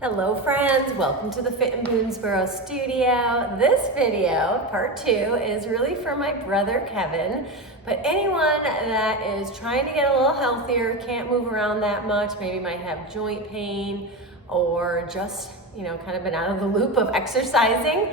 Hello friends, welcome to the Fit in Boonesboro studio. This video, part 2, is really for my brother Kevin, but anyone that is trying to get a little healthier, can't move around that much, maybe might have joint pain or just, kind of been out of the loop of exercising,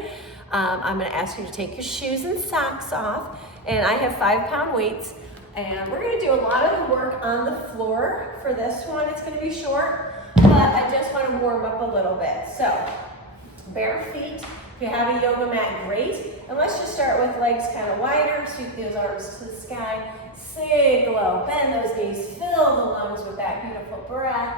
I'm gonna ask you to take your shoes and socks off, and I have 5-pound weights, and we're gonna do a lot of the work on the floor. For this one, it's gonna be short, but I just want to warm up a little bit. So, bare feet. If you have a yoga mat, great. And let's just start with legs kind of wider. Sweep those arms to the sky. Sink low. Bend those knees. Fill the lungs with that beautiful breath.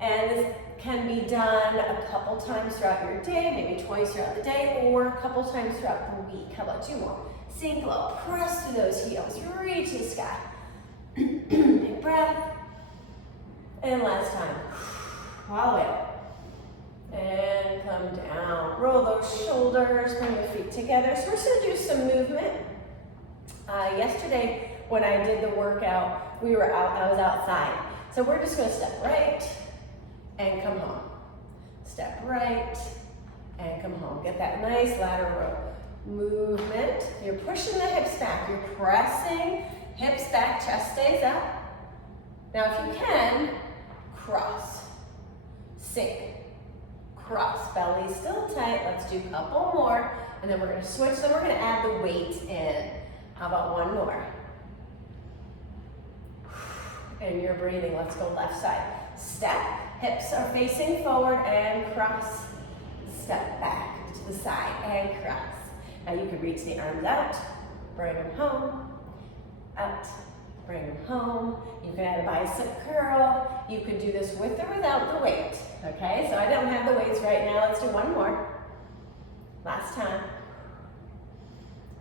And this can be done a couple times throughout your day, maybe twice throughout the day, or a couple times throughout the week. How about 2 more? Sink low. Press through those heels. Reach to the sky. Big breath. And last time, all the way up, and come down. Roll those shoulders, bring the feet together. So we're just gonna do some movement. Yesterday, when I did the workout, I was outside. So we're just gonna step right and come home. Step right and come home. Get that nice lateral movement. You're pushing the hips back. You're pressing hips back, chest stays up. Now, if you can, cross, sink, cross, belly still tight. Let's do a couple more, and then we're gonna switch, then we're gonna add the weight in. How about 1 more? And you're breathing, let's go left side. Step, hips are facing forward, and cross, step back to the side, and cross. Now you can reach the arms out, bring them home, out, bring them home. You can add a bicep curl. You could do this with or without the weight, okay? So I don't have the weights right now. Let's do 1 more. Last time.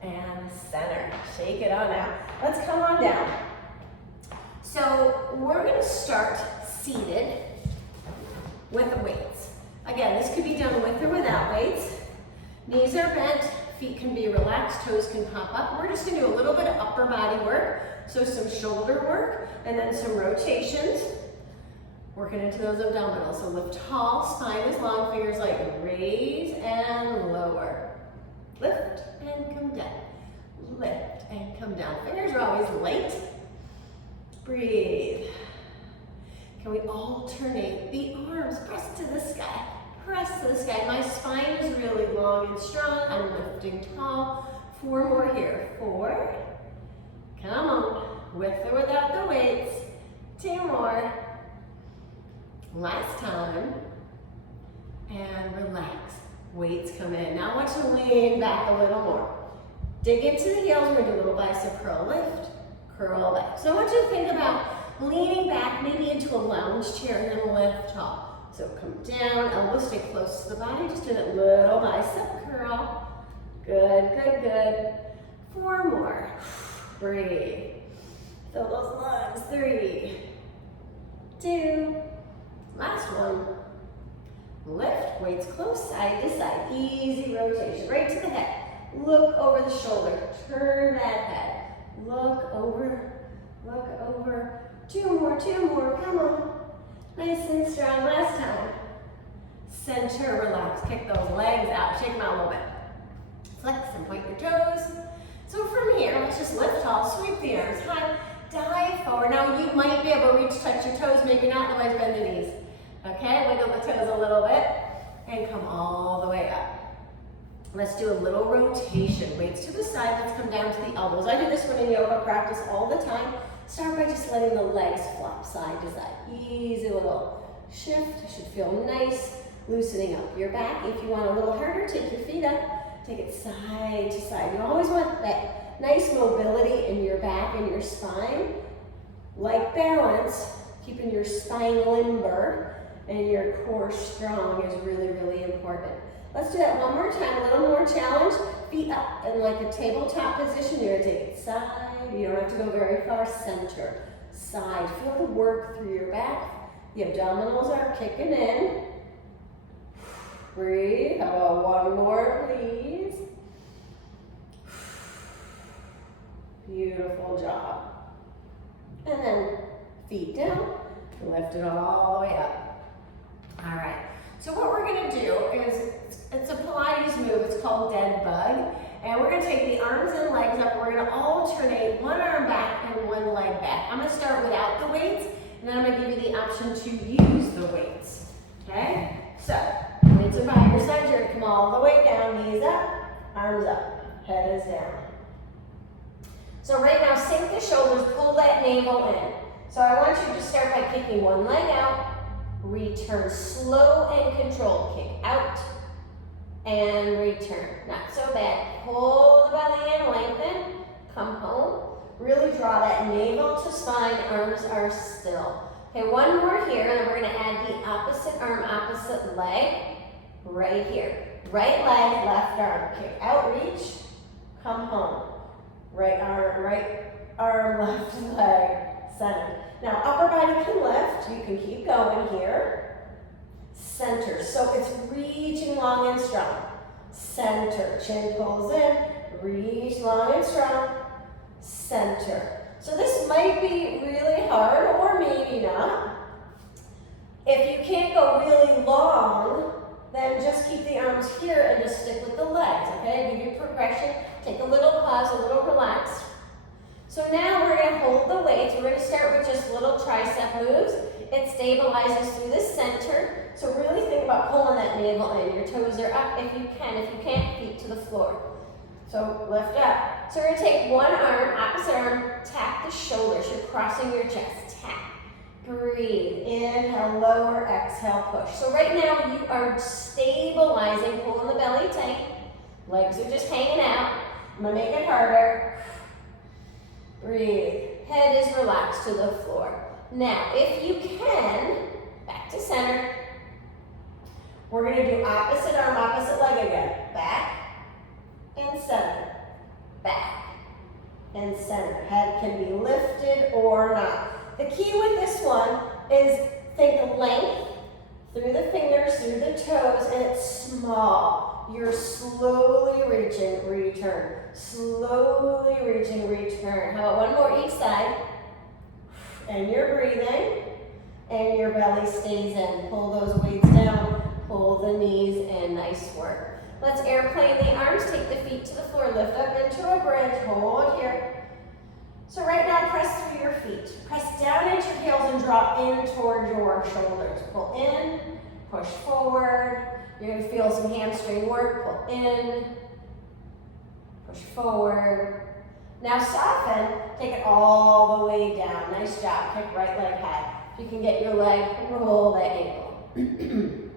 And center. Shake it on out. Let's come on down. So we're gonna start seated with the weights. Again, this could be done with or without weights. Knees are bent, feet can be relaxed, toes can pop up. We're just gonna do a little bit of upper body work. So some shoulder work, and then some rotations. Working into those abdominals. So lift tall, spine is long, fingers like raise and lower. Lift and come down. Lift and come down. Fingers are always light. Breathe. Can we alternate the arms? Press to the sky. Press to the sky. My spine is really long and strong. I'm lifting tall. 4 more here. 4. Come on, with or without the weights. 2 more. Last time. And relax. Weights come in. Now I want you to lean back a little more. Dig into the heels. We're going to do a little bicep curl. Lift, curl back. So I want you to think about leaning back, maybe into a lounge chair, and then lift tall. So come down, elbows stay close to the body. Just do that little bicep curl. Good, good, good. 4 more. Breathe. Fill those lungs. 3, 2, last one. Lift, weights close, side to side. Easy rotation, right to the head. Look over the shoulder, turn that head. Look over, look over. 2 more, 2 more, come on. Nice and strong, last time. Center, relax, kick those legs out, shake them out a little bit. Flex and point your toes. So from here, let's just lift tall, sweep the arms high, dive forward. Now you might be able to reach, touch your toes, maybe not, otherwise bend the knees. Okay, wiggle the toes a little bit, and come all the way up. Let's do a little rotation. Weights to the side, let's come down to the elbows. I do this one in yoga practice all the time. Start by just letting the legs flop side to side. Easy little shift, it should feel nice. Loosening up your back. If you want a little harder, take your feet up. Take it side to side. You always want that nice mobility in your back and your spine. Like balance, keeping your spine limber and your core strong is really, really important. Let's do that 1 more time, a little more challenge. Feet up in like a tabletop position. You're gonna take it side. You don't have to go very far. Center, side. Feel the work through your back. The abdominals are kicking in. Breathe. How about 1 more, please? Beautiful job. And then feet down, lift it all the way up. All right. gonna take the arms and legs up. We're gonna alternate one arm back and one leg back. I'm gonna start without the weights, and then I'm gonna give you the option to use the weights, okay? So, weights are by your side. You're gonna come all the way down, knees up, arms up, head is down. So right now, sink the shoulders, pull that navel in. So I want you to start by kicking one leg out, return, slow and controlled, kick out, and return. Not so bad. Pull the belly in, lengthen, come home. Really draw that navel to spine, arms are still. Okay, one more here, and then we're gonna add the opposite arm, opposite leg, right here. Right leg, left arm, kick out, reach, come home. Right arm, left leg, center. Now, upper body can lift, you can keep going here. Center, so it's reaching long and strong. Center, chin pulls in, reach long and strong. Center. So this might be really hard, or maybe not. If you can't go really long, then just keep the arms here and just stick with the legs, okay? Give your progression, take a little pause, a little relax. So now we're gonna hold the weights. We're gonna start with just little tricep moves. It stabilizes through the center. So really think about pulling that navel in. Your toes are up if you can. If you can't, feet to the floor. So lift up. So we're gonna take one arm, opposite arm, tap the shoulders. You're crossing your chest, tap. Breathe, inhale, lower, exhale, push. So right now you are stabilizing, pulling the belly tight. Legs are just hanging out. I'm gonna make it harder. Breathe, head is relaxed to the floor. Now, if you can, back to center. We're gonna do opposite arm, opposite leg again. Back and center, back and center. Head can be lifted or not. The key with this one is think length through the fingers, through the toes, and it's small. You're slowly reaching, return. Slowly reaching, return. How about one more each side? And you're breathing, and your belly stays in. Pull those weights down, pull the knees in. Nice work. Let's airplane the arms, take the feet to the floor, lift up into a bridge, hold here. So right now, press through your feet. Press down into your heels and drop in toward your shoulders. Pull in, push forward. You're gonna feel some hamstring work. Pull in, push forward. Now soften, take it all the way down. Nice job, kick right leg high. If you can get your leg, roll that ankle.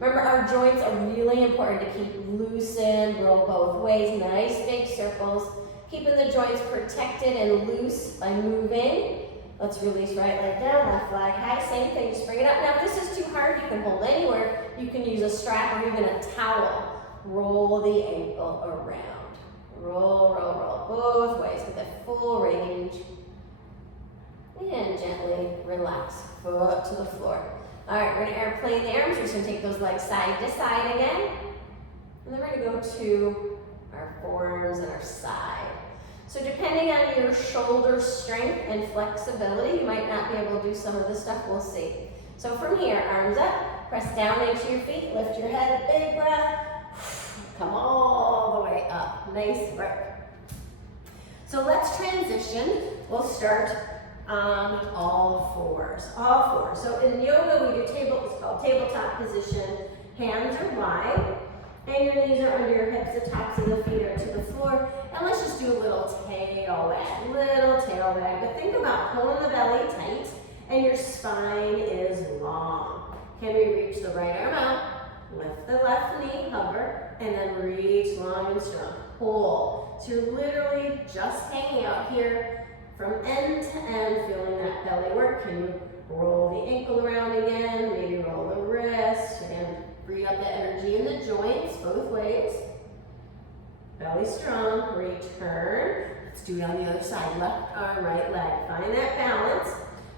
Remember, our joints are really important to keep loosened, roll both ways, nice big circles. Keeping the joints protected and loose by moving. Let's release right leg down, left leg high, same thing, just bring it up. Now if this is too hard, you can hold anywhere. You can use a strap or even a towel. Roll the ankle around. Roll, roll, roll, both ways with a full range. And gently relax, foot to the floor. All right, we're gonna airplane the arms. We're just gonna take those legs side to side again. And then we're gonna go to our forearms and our side. So depending on your shoulder strength and flexibility, you might not be able to do some of this stuff, we'll see. So from here, arms up, press down into your feet, lift your head, big breath, come all the way up, nice breath. So let's transition, we'll start on all fours, So in yoga, we do it's called tabletop position, hands are wide, and your knees are under your hips, the tops of the feet are to the floor. And let's just do a little tail wag, But think about pulling the belly tight and your spine is long. Can we reach the right arm out, lift the left knee, hover, and then reach long and strong. Pull. So you're literally just hanging out here from end to end, feeling that belly work. Can you roll the ankle around again, maybe roll the wrist, and free up the energy in the joints, both ways. Belly strong, return. Let's do it on the other side. Left arm, right leg. Find that balance.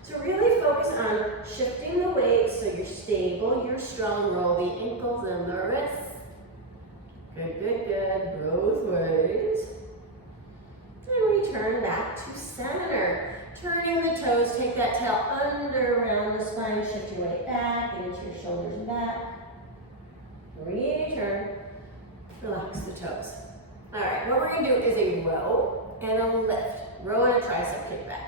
So really focus on shifting the weight so you're stable, you're strong. Roll the ankles and the wrists. Good, good, good. Both ways. And return back to center. Turning the toes, take that tail under around the spine, shift your weight back into your shoulders and back. Return. Relax the toes. All right, what we're gonna do is a row and a lift. Row and a tricep kickback.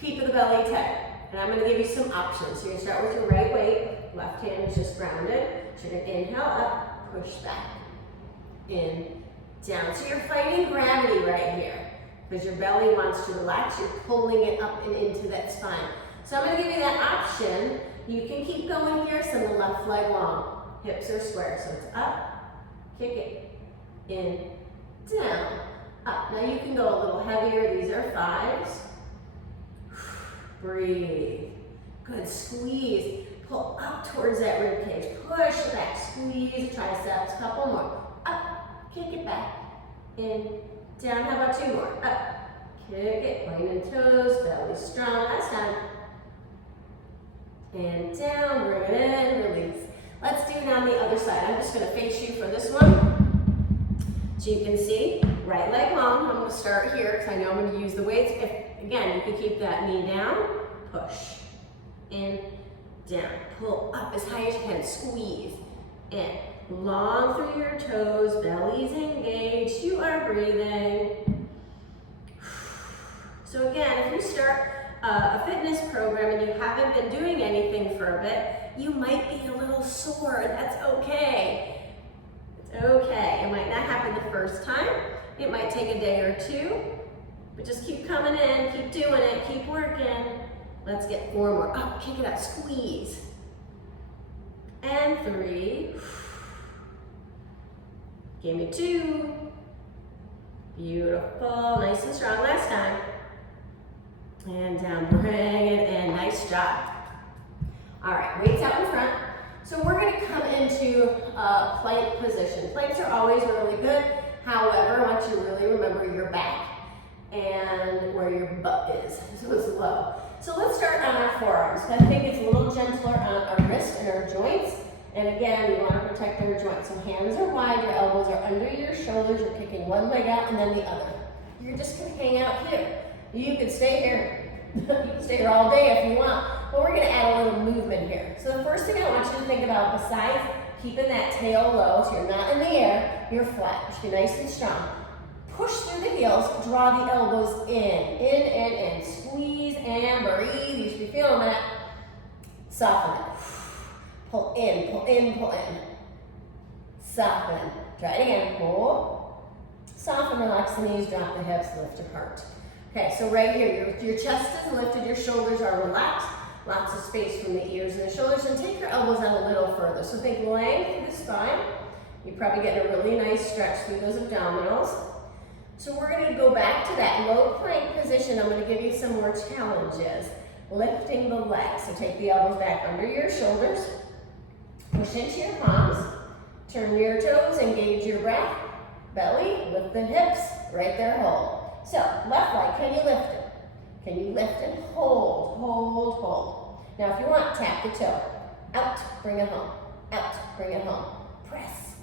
Keep the belly tight. And I'm gonna give you some options. So you're gonna start with your right weight. Left hand is just grounded. So you're gonna inhale up, push back. In, down. So you're fighting gravity right here. Because your belly wants to relax, you're pulling it up and into that spine. So I'm gonna give you that option. You can keep going here, send the left leg long. Hips are square, so it's up, kick it, in, down, up. Now you can go a little heavier, these are fives. Breathe. Good, squeeze. Pull up towards that rib cage. Push back, squeeze triceps. Couple more. Up, kick it back. In, down. How about two more? Up, kick it, pointing toes, belly strong. Last time. And down, bring it in, release. Let's do it on the other side. I'm just gonna face you for this one. So you can see, right leg long. I'm gonna start here because I know I'm gonna use the weights. Again, you can keep that knee down, push, in, down, pull up as high as you can, squeeze, in, long through your toes, belly's engaged, you are breathing. So again, if you start a fitness program and you haven't been doing anything for a bit, you might be a little sore, that's okay. It's okay, it might not happen the first time, it might take a day or two, but just keep coming in, keep doing it, keep working. Let's get 4 more. Up, kick it up, squeeze. And 3. Give me 2. Beautiful, nice and strong last time. And down, bring it in, nice job. All right, weights out in front. So we're gonna come into plank position. Planks are always really good. However, I want you to really remember your back and where your butt is, so it's low. So let's start on our forearms. I think it's a little gentler on our wrist and our joints. And again, we want to protect our joints. So hands are wide, your elbows are under your shoulders, you're kicking one leg out and then the other. You're just gonna hang out here. You can stay here. You can stay here all day if you want, but we're gonna add a little movement here. So the first thing I want you to think about, besides keeping that tail low, so you're not in the air, you're flat, you should be nice and strong. Push through the heels, draw the elbows in, squeeze and breathe. You should be feeling that. Soften it. Pull in, pull in, pull in. Soften. Try it again. Pull. Soften, relax the knees, drop the hips, lift your heart. Okay, so right here, your chest is lifted, your shoulders are relaxed. Lots of space from the ears and the shoulders, and take your elbows out a little further. So think length through the spine. You probably get a really nice stretch through those abdominals. So we're going to go back to that low plank position. I'm going to give you some more challenges. Lifting the legs. So take the elbows back under your shoulders. Push into your palms. Turn your toes, engage your breath. Belly, lift the hips. Right there, hold. So left leg, can you lift it? Can you lift and hold, hold, hold. Now if you want, tap the toe. Out, bring it home. Out, bring it home. Press.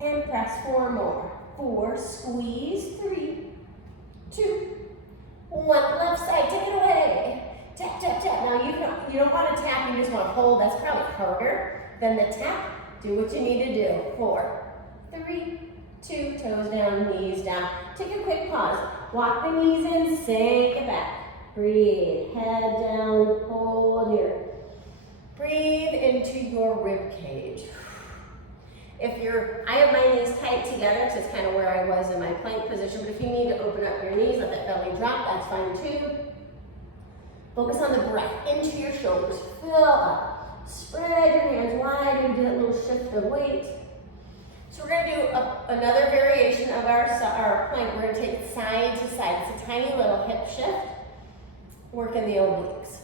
And press 4 more. 4, squeeze, 3, 2, 1, left side, take it away. Tap, tap, tap. Now you don't want to tap, you just want to hold. That's probably harder than the tap. Do what you need to do. 4, 3, 2, toes down, knees down. Take a quick pause. Walk the knees in, sink it back. Breathe, head down, hold here. Breathe into your rib cage. I have my knees tight together because it's kind of where I was in my plank position, but if you need to open up your knees, let that belly drop, that's fine too. Focus on the breath, into your shoulders, fill up. Spread your hands wide and do that little shift of weight. So we're gonna do another variation of our plank. We're gonna take it side to side. It's a tiny little hip shift, working the obliques.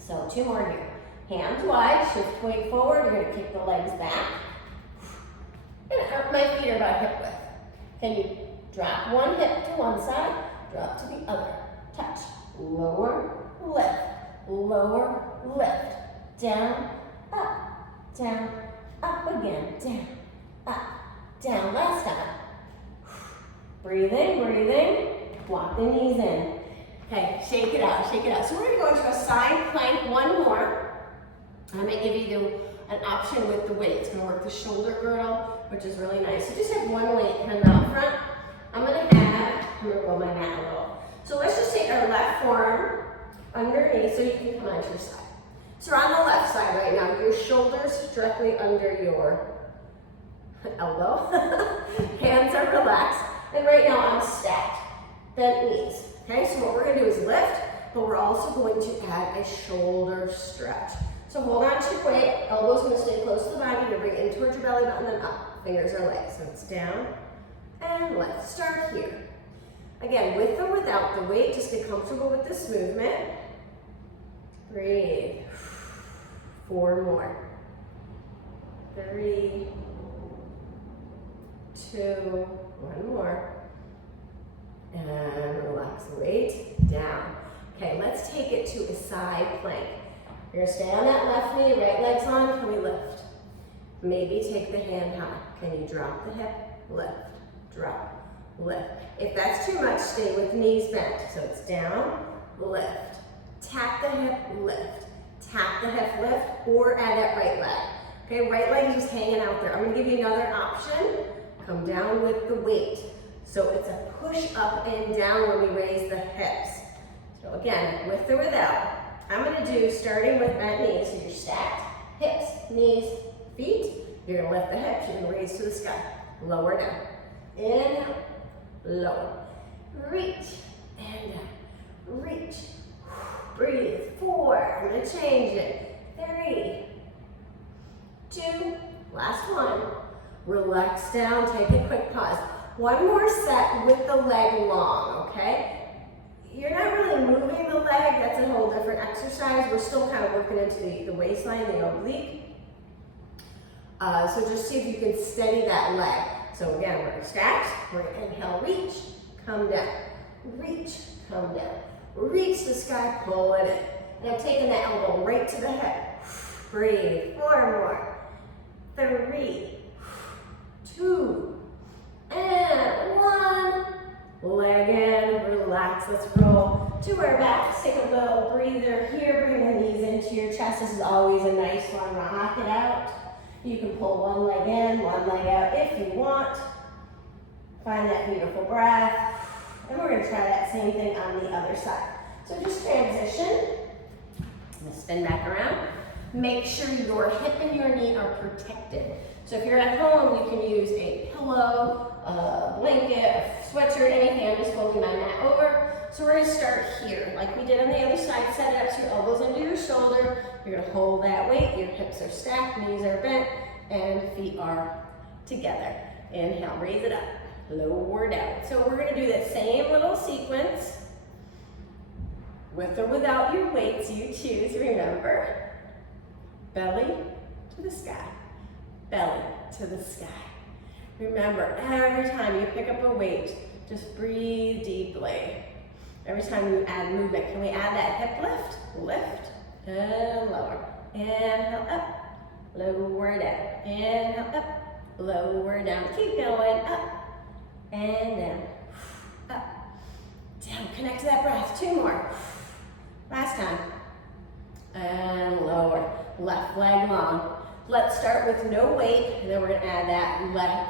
So 2 more here. Hands wide, shift weight forward. You're gonna kick the legs back. My feet are about hip width. Can you drop one hip to one side, drop to the other. Touch, lower, lift, down, up again, down, up, down. Last time. Breathing, walk the knees in. Okay, shake it out, shake it out. So we're gonna go into a side plank, 1 more. I'm gonna give you an option with the weight. It's gonna work the shoulder girdle, which is really nice. So just have one weight kind of out front. I'm gonna roll my mat a little. So let's just take our left forearm underneath so you can come onto your side. So we're on the left side right now. Your shoulders directly under your elbow. Hands are relaxed. And right now I'm stacked. Bent knees. Okay, so what we're gonna do is lift, but we're also going to add a shoulder stretch. So hold on to your weight. Elbows gonna stay close to the body. You're bring in towards your belly button, then up. Fingers are legs. So it's down and let's start here. Again, with or without the weight, just get comfortable with this movement. Breathe. 4 more. 3, 2, 1 more. And relax the weight down. Okay, let's take it to a side plank. You're gonna stay on that left knee, right leg's on. Can we lift? Maybe take the hand high. Can you drop the hip? Lift, drop, lift. If that's too much, stay with knees bent. So it's down, lift. Tap the hip, lift. Tap the hip, lift, or add that right leg. Okay, right leg is just hanging out there. I'm gonna give you another option. Come down with the weight. So it's a push up and down when we raise the hips. So again, with or without. I'm gonna do, starting with bent knees, so you're stacked, hips, knees, feet. You're gonna lift the hips, you're gonna raise to the sky. Lower down. Inhale, lower. Reach, and down. Reach. Breathe. 4, I'm gonna change it. 3, 2, last one. Relax down, take a quick pause. One more set with the leg long, okay? You're not really moving the leg, that's a whole different exercise. We're still kind of working into the waistline, the oblique. So just see if you can steady that leg. So again, we're stacked, we're gonna inhale, reach, come down. Reach, come down. Reach the sky, pull it in. And I'm taking that elbow right to the hip. Breathe, 4 more. 3, 2, and 1. Leg in, relax, let's roll to our backs. Take a little breather here, bring the knees into your chest. This is always a nice one, rock it out. You can pull one leg in, one leg out if you want. Find that beautiful breath. And we're gonna try that same thing on the other side. So just transition. I'm gonna spin back around. Make sure your hip and your knee are protected. So if you're at home, you can use a pillow, a blanket, a sweatshirt, anything. I'm just folding my mat over. So we're gonna start here, like we did on the other side. Set it up so your elbows under your shoulder. You're gonna hold that weight. Your hips are stacked, knees are bent, and feet are together. Inhale, raise it up, lower down. So we're gonna do that same little sequence. With or without your weights, you choose, remember. Belly to the sky, belly to the sky. Remember, every time you pick up a weight, just breathe deeply. Every time you add movement, can we add that hip lift? Lift and lower. Inhale up, lower down. Inhale up, lower down. Keep going, up and down, up, down. Connect to that breath, 2 more. Last time. And lower. Left leg long. Let's start with no weight, and then we're gonna add that leg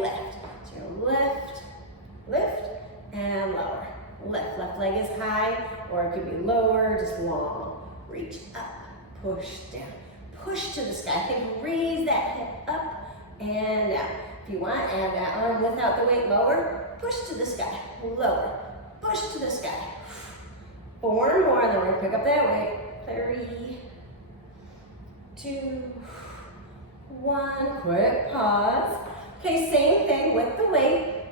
lift. So you're lift, lift, and lower. Lift. Left leg is high, or it could be lower, just long. Reach up, push down. Push to the sky. Think, raise that hip up and down. If you want, add that arm without the weight lower. Push to the sky, lower. Push to the sky. 4 more, then we're gonna pick up that weight. 3, 2, 1, quick pause. Okay, same thing with the weight.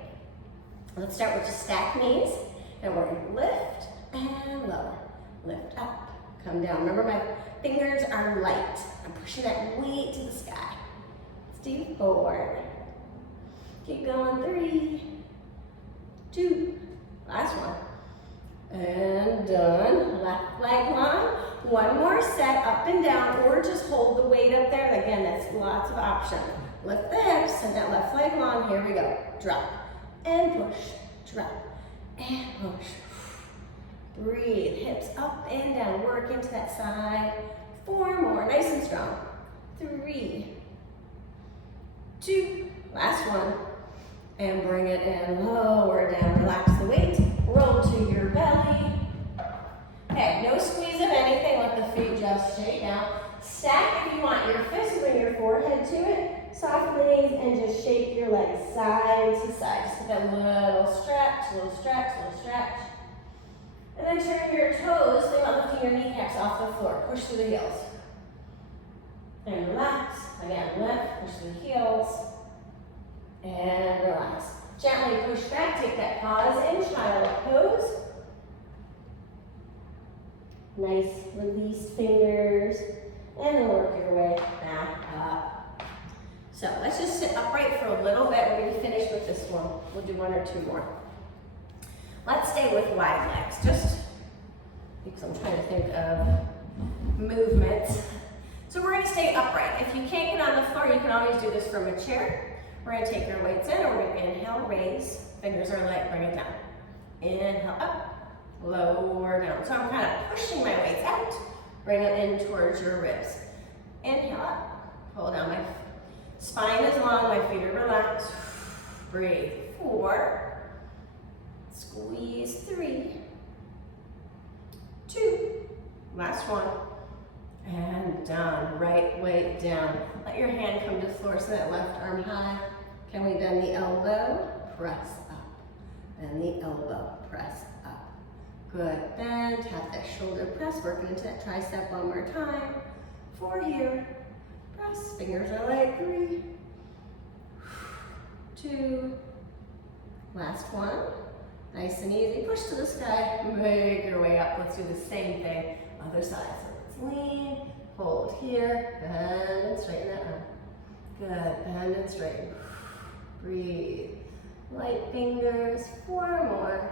Let's start with just stacked knees, and we're gonna lift and lower. Lift up, come down. Remember, my fingers are light. I'm pushing that weight to the sky. Let's do 4. Keep going, 3, 2, last one. And done. Left leg long. 1 more set, up and down, or just hold the weight up there. Again, that's lots of options. Lift the hips, and that left leg long. Here we go. Drop and push. Drop and push. Breathe. Hips up and down. Work into that side. 4 more. Nice and strong. 3, 2, last one. And bring it in, lower down, relax the weight, roll to your belly. Okay, no squeeze of anything, let the feet just shake out. Stack if you want your fists, bring your forehead to it, soften the knees, and just shake your legs side to side. Just get a little stretch, little stretch, little stretch. And then turn your toes, think about lifting your kneecaps off the floor, push through the heels. And relax, again, lift, push through the heels. And relax. Gently push back, take that pause in child pose. Nice released fingers. And work your way back up. So let's just sit upright for a little bit. We're going to finish with this one. We'll do 1 or 2 more. Let's stay with wide legs, just because I'm trying to think of movements. So we're going to stay upright. If you can't get on the floor, you can always do this from a chair. We're going to take your weights in, and we're going to inhale, raise, fingers are light, bring it down. Inhale, up, lower, down. So I'm kind of pushing my weights out, bring them in towards your ribs. Inhale, up, pull down, my spine is long, my feet are relaxed. Breathe, 4, squeeze, 3, 2, last one. And down, right weight down. Let your hand come to the floor so that left arm high. Can we bend the elbow? Press up. Bend the elbow, press up. Good, then tap that shoulder press, working into that tricep one more time. 4 here, press, fingers are light, 3, 2, last one. Nice and easy, push to the sky, make your way up. Let's do the same thing, other side. So let's lean, hold here, bend and straighten that arm. Good, bend and straighten. Breathe. Light fingers, 4 more.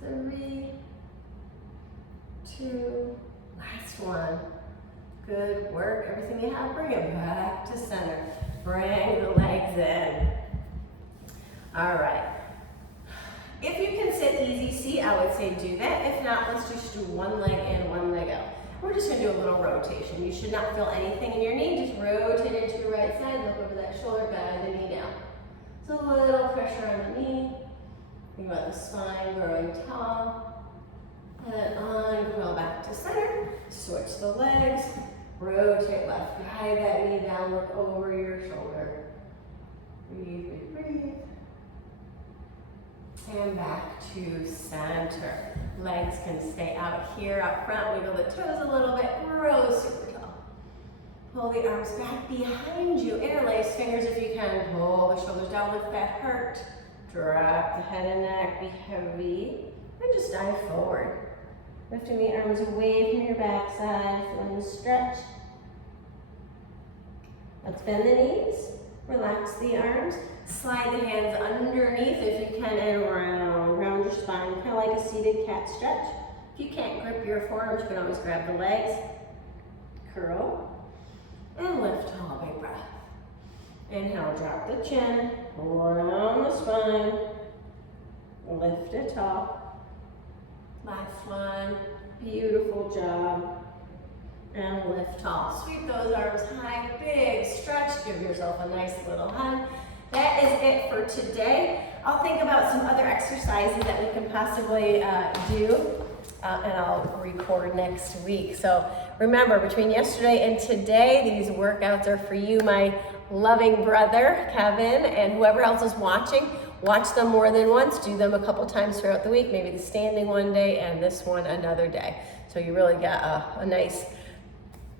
3, 2, last one. Good work, everything you have, bring it back to center. Bring the legs in. All right. If you can sit easy seat, I would say do that. If not, let's just do 1 leg in, 1 leg out. We're just gonna do a little rotation. You should not feel anything in your knee, just rotate it to your right side, look over that shoulder, guide the knee down. So a little pressure on the knee. Think about the spine growing tall. And uncurl back to center. Switch the legs, rotate left, guide that knee down, look over your shoulder. Breathe, breathe, breathe. And back to center. Legs can stay out here, up front. Wiggle the toes a little bit. Grow super tall. Pull the arms back behind you. Interlace fingers if you can. Pull the shoulders down, lift that heart. Drop the head and neck, be heavy. And just dive forward. Lifting the arms away from your backside, feeling the stretch. Let's bend the knees. Relax the arms. Slide the hands underneath if you can and round your spine, kind of like a seated cat stretch. If you can't grip your forearms, you can always grab the legs. Curl and lift tall, big breath. Inhale, drop the chin, round the spine, lift it tall. Last one, beautiful job. And lift tall. Sweep those arms high, big stretch, give yourself a nice little hug. That is it for today. I'll think about some other exercises that we can possibly do, and I'll record next week. So remember, between yesterday and today, these workouts are for you, my loving brother, Kevin, and whoever else is watching. Watch them more than once, do them a couple times throughout the week, maybe the standing one day and this one another day. So you really got a nice,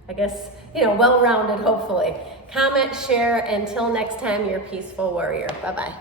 I guess, well-rounded, hopefully. Comment, share. Until next time, your peaceful warrior. Bye-bye.